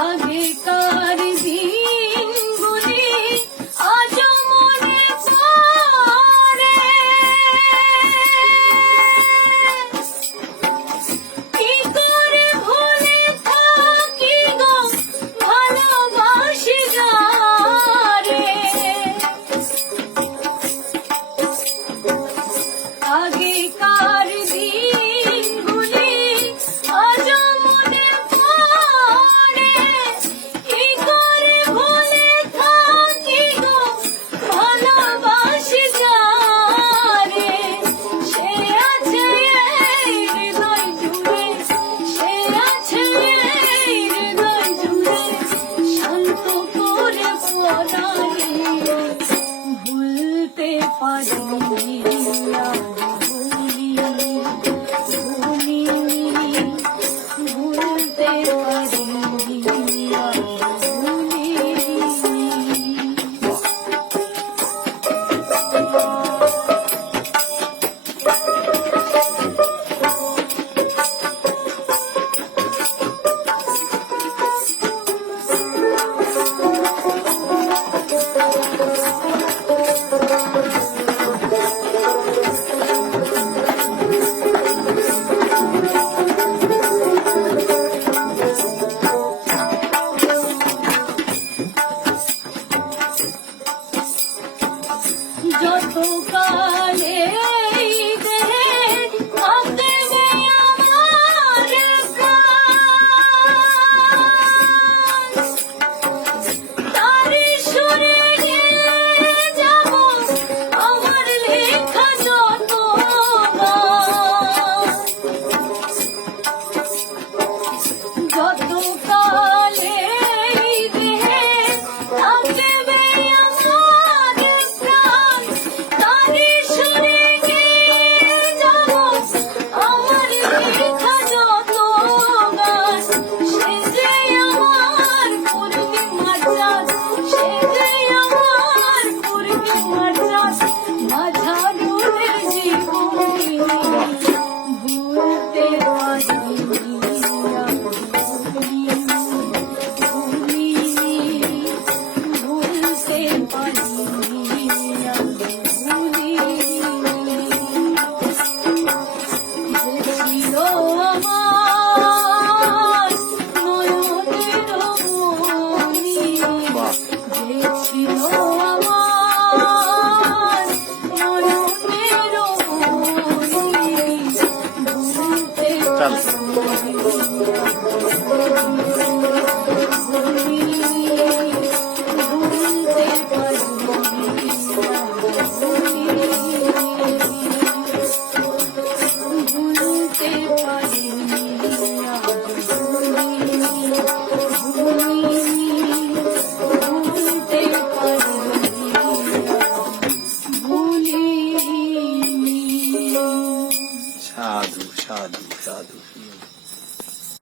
আগেকার দিন পারি যত কালে